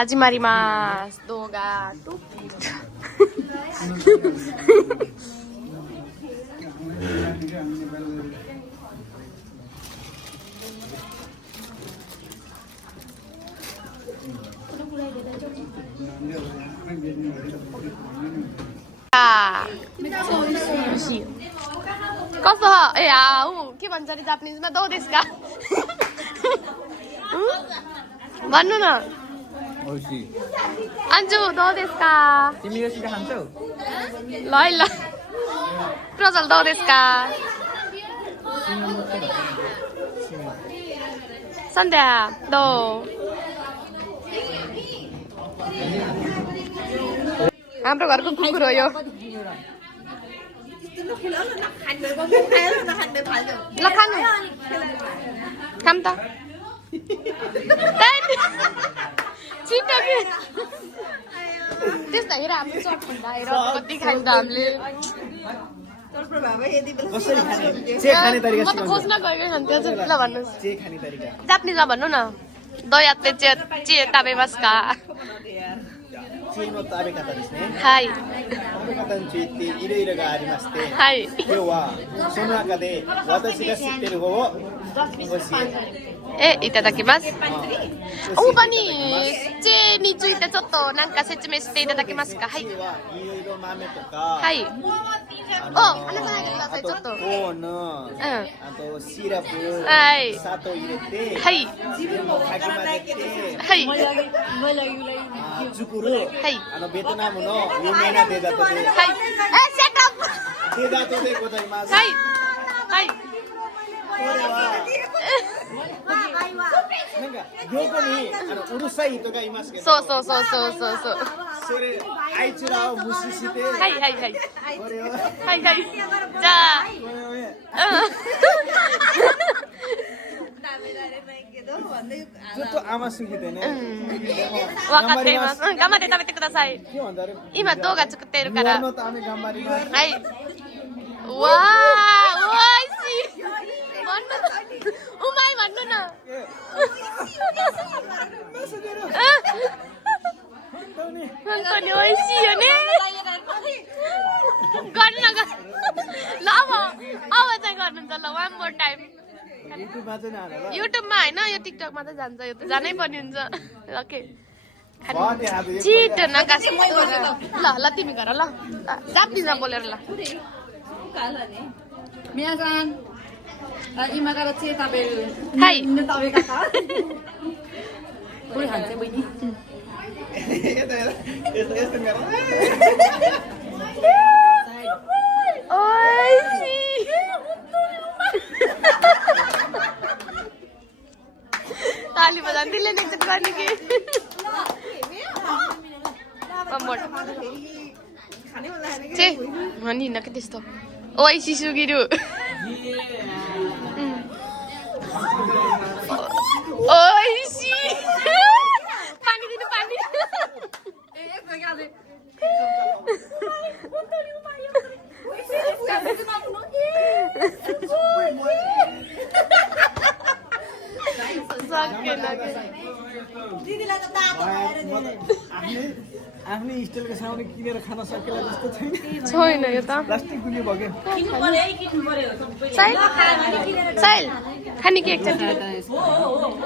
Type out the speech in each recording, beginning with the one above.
始まります。動画と美味しいよ。कस्तो ए के भन्छ अरे जापानिजमा दो देशका भन्नु न अन्जु दो देशका तिमी यो सिधा खान्छौ ल है ल प्रजल दो देशका सन्ध्या दो हाम्रो घरको कुकुर हो यो ल खानु खाम त छिटो कि त्यस्तो हेर हाम्रो चट खुन्दाएर कति खान्छ हामीले म त खोज्न गएको खान्थ्यो ल भन्नुहोस् जापानिजमा भन्नु न दो यात्ते चे ताबेमास का チーの食べ方ですね。はい。食べ方についていろいろがありまして、はい。今日はその中で私が知ってる方を教いただきます。他にチェについてちょっとなんか説明していただけますか。はい。いろいろ豆とか、はい。話さないでくださいちょっと。コーン、あとシラップ、はい。砂糖入れて、はい。自分もかき混ぜて、はい。作る、ベトナムの有名なデザートで、はい。デザートでございます。はい。はい。これはなんかどこにうるさい人がいますけど、そう。それあいつらを無視して、はい。これははい。じゃあ、これをね、ずっと甘すぎてね。分かっています。頑張って食べてください。今動画作っているから。のため頑張ります。はい。うわー、おいしい。うまい만누나。本当に美味しいよね。गर्न ल अब चाहिँ गर्नुहुन्छ ल वान मोर टाइम युट्युबमा होइन यो टिकटकमा त जान्छ यो त जानै पर्ने हुन्छ ल के छिटो नकास ल तिमी गर ल जापानिजमा बोलेर ल 皆さん今からチェ食べるはい食べ方これは全部においしいताली बजाने दिले नहीं चटकाने के चे हनी न के त्यस्तो ओइसी सुगिरु ओइसी पानी दिनु पानी आफ्नै स्टाइलको सामान किनेर खान सकेला जस्तो छैन यो त प्लास्टिक गुलियो भयो साइल खाने कि एकचोटि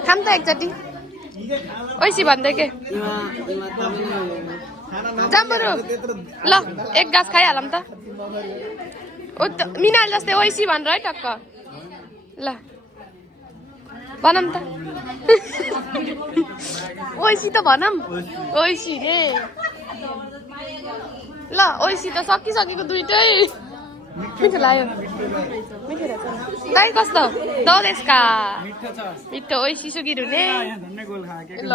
खाम त एकचोटि ओइसी भन्दै के जाम बरु ल एक गाँस खाइहालौँ त मिनाल जस्तै ओइसी भनेर है टक्क ल भनौँ त ओइसी त भनौँ ओइसी रे ल ओइसी त सकिसकेको दुइटै मिठो लाग्यो मिठो रहेछ गाई कस्तो दो देशका मिठो ओइसी सुगिरु ने ल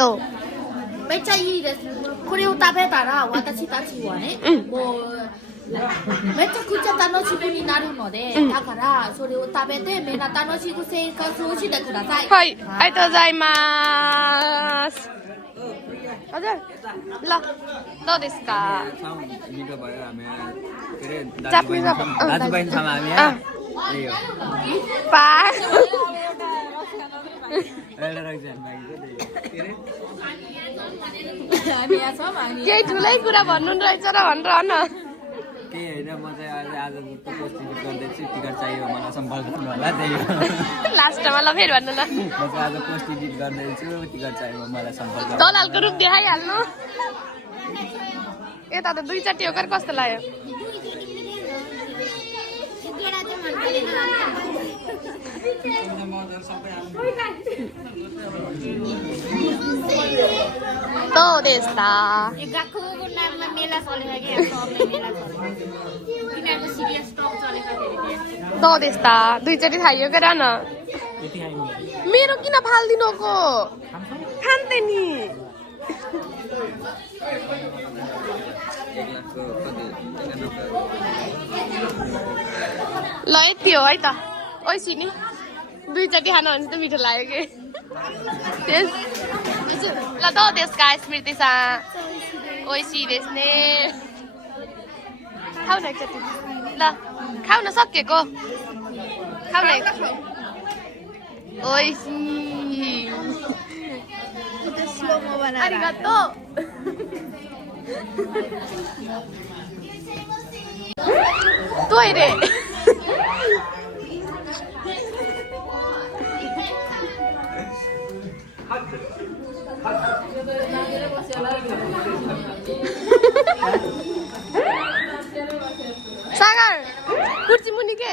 दो めっちゃいいですこれを食べたら私たちはねもうめちゃくちゃ楽しみになるのでだからそれを食べてみんな楽しく生活をしてくださいはいありがとうございます हजुर ल दो देशका मिठो भयो हामी के रे जापानिजमा दाजुभाइ छौँ हामी पा एउटा रक्सी मागेको के अरे हामी यहाँ छौँ हामी केही ठुलै कुरा भन्नु रहेछ र भनेर न केही होइन म चाहिँ आज पोस्ट टिकट गर्दैछु टिकट चाहियो मलाई सम्पर्क गर्नु होला त्यही हो लास्टमा ल फेरि भन्नु ल म चाहिँ आज पोस्ट टिकट गर्दैछु टिकट चाहियो मलाई सम्पर्क गर्नु दलालको रूप देखाइहाल्नु यता त दुई चाटी हो कर कस्तो लाग्यो Todo está. गएको नाममा मेला चलेको कि सबले मेला चलेको किनभने सिरियस स्टक चलेको फेरि Todo está. दुई चाटी खाइयो गर न यति खाइनु मेरो किन फाल्दिनुको खान्थे नि 1 लाखको कति ल यति हो है त ओइ सिनी दुई चाटी खानु भने त मिठो लाग्यो कि ल त त्यसका स्मृति सा ओइ सी देस्ने खाऊ न एकचोटि ल खाऊ न सकिएको खाऊ न ओइ सी arigato toire सागर कुर्सी मुनि के